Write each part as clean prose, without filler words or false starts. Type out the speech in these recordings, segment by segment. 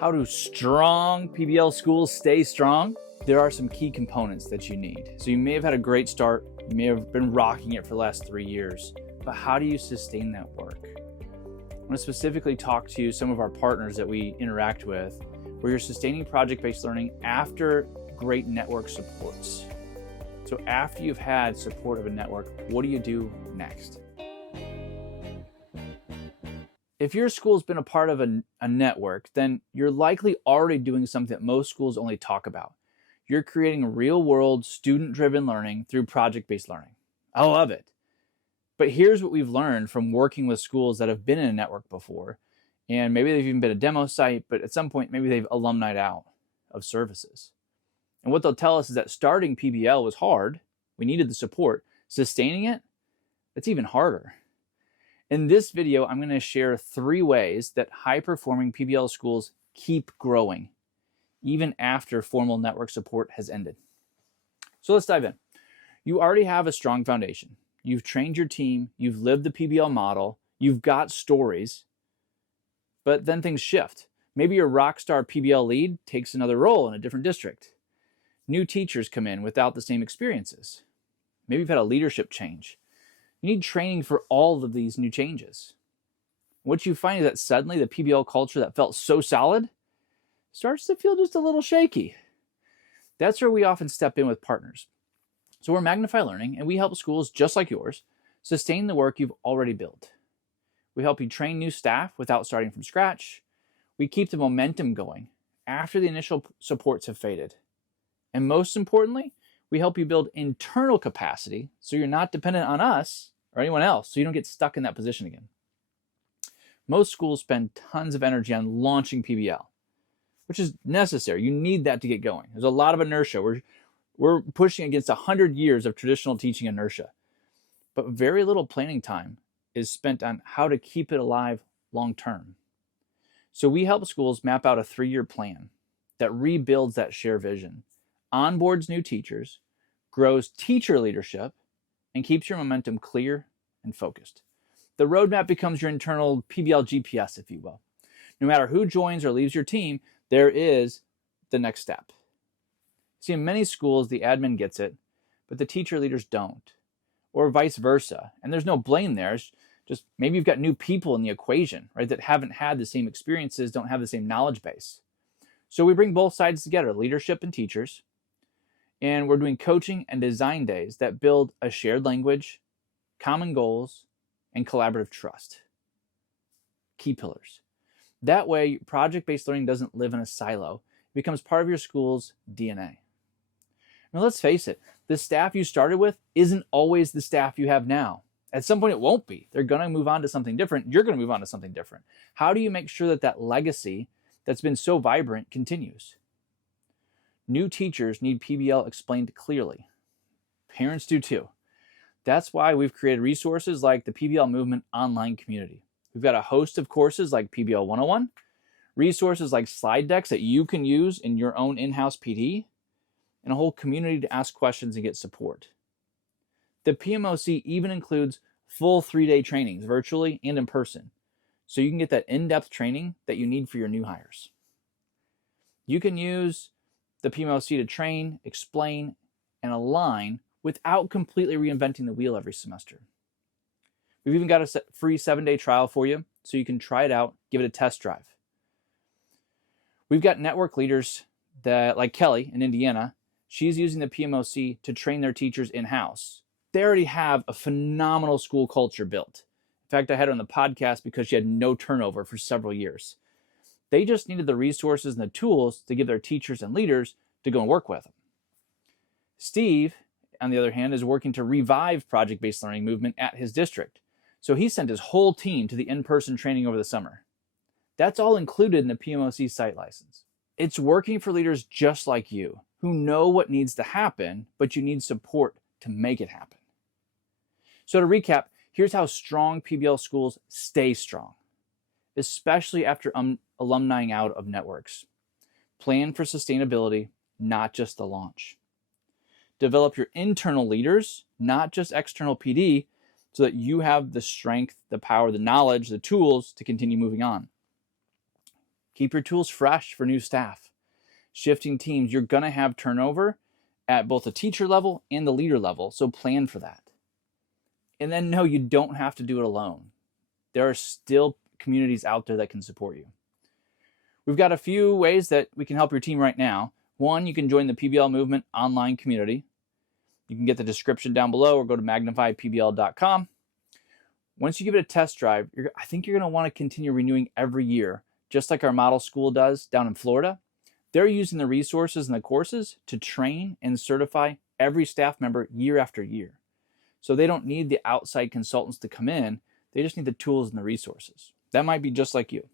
How do strong PBL schools stay strong? There are some key components that you need. So you may have had a great start, you may have been rocking it for the last 3 years, but how do you sustain that work? I want to specifically talk to some of our partners that we interact with where you're sustaining project-based learning after great network supports. So after you've had support of a network, what do you do next? If your school's been a part of a network, then you're likely already doing something that most schools only talk about. You're creating real-world, student-driven learning through project-based learning. I love it. But here's what we've learned from working with schools that have been in a network before, and maybe they've even been a demo site, but at some point, maybe they've alumni'd out of services. And what they'll tell us is that starting PBL was hard. We needed the support. Sustaining it, it's even harder. In this video, I'm going to share 3 ways that high-performing PBL schools keep growing, even after formal network support has ended. So let's dive in. You already have a strong foundation. You've trained your team, you've lived the PBL model, you've got stories, but then things shift. Maybe your rockstar PBL lead takes another role in a different district. New teachers come in without the same experiences. Maybe you've had a leadership change. You need training for all of these new changes. What you find is that suddenly the PBL culture that felt so solid starts to feel just a little shaky. That's where we often step in with partners. So we're Magnify Learning, and we help schools just like yours sustain the work you've already built. We help you train new staff without starting from scratch. We keep the momentum going after the initial supports have faded. And most importantly, we help you build internal capacity so you're not dependent on us or anyone else, so you don't get stuck in that position again. Most schools spend tons of energy on launching PBL, which is necessary. You need that to get going. There's a lot of inertia. We're pushing against 100 years of traditional teaching inertia, but very little planning time is spent on how to keep it alive long term. So we help schools map out a 3-year plan that rebuilds that shared vision, onboards new teachers, grows teacher leadership, and keeps your momentum clear and focused. The roadmap becomes your internal PBL GPS, if you will. No matter who joins or leaves your team, there is the next step. See, in many schools, the admin gets it, but the teacher leaders don't, or vice versa. And there's no blame there. It's just maybe you've got new people in the equation, right, that haven't had the same experiences, don't have the same knowledge base. So we bring both sides together, leadership and teachers, and we're doing coaching and design days that build a shared language, common goals, and collaborative trust. Key pillars. That way, project-based learning doesn't live in a silo. It becomes part of your school's DNA. Now, let's face it, the staff you started with isn't always the staff you have now. At some point, it won't be. They're going to move on to something different. You're going to move on to something different. How do you make sure that that legacy that's been so vibrant continues? New teachers need PBL explained clearly. Parents do too. That's why we've created resources like the PBL Movement online community. We've got a host of courses like PBL 101, resources like slide decks that you can use in your own in-house PD, and a whole community to ask questions and get support. The PMOC even includes full 3-day trainings, virtually and in person, so you can get that in-depth training that you need for your new hires. You can use the PMOC to train, explain, and align without completely reinventing the wheel every semester. We've even got a free 7-day trial for you, so you can try it out, give it a test drive. We've got network leaders that, like Kelly in Indiana, she's using the PMOC to train their teachers in-house. They already have a phenomenal school culture built. In fact, I had her on the podcast because she had no turnover for several years. They just needed the resources and the tools to give their teachers and leaders to go and work with them. Steve, on the other hand, is working to revive project-based learning movement at his district. So he sent his whole team to the in-person training over the summer. That's all included in the PMOC site license. It's working for leaders just like you, who know what needs to happen, but you need support to make it happen. So to recap, here's how strong PBL schools stay strong, especially after alumniing out of networks. Plan for sustainability, not just the launch. Develop your internal leaders, not just external PD, so that you have the strength, the power, the knowledge, the tools to continue moving on. Keep your tools fresh for new staff. Shifting teams, you're going to have turnover at both the teacher level and the leader level, so plan for that. And then no, you don't have to do it alone. There are still communities out there that can support you. We've got a few ways that we can help your team right now. One, you can join the PBL Movement online community. You can get the description down below or go to magnifypbl.com. Once you give it a test drive, I think you're going to want to continue renewing every year, just like our model school does down in Florida. They're using the resources and the courses to train and certify every staff member year after year. So they don't need the outside consultants to come in. They just need the tools and the resources. That might be just like you.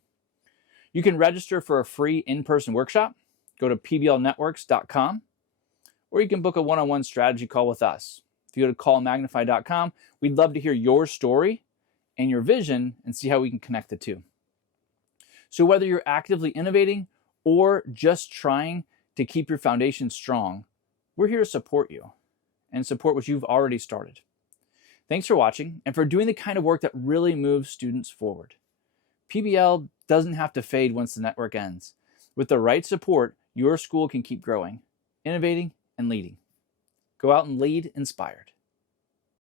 You can register for a free in-person workshop. Go to pblnetworks.com, or you can book a one-on-one strategy call with us. If you go to callmagnify.com, we'd love to hear your story and your vision and see how we can connect the two. So whether you're actively innovating or just trying to keep your foundation strong, we're here to support you and support what you've already started. Thanks for watching and for doing the kind of work that really moves students forward. PBL doesn't have to fade once the network ends. With the right support, your school can keep growing, innovating, and leading. Go out and lead inspired.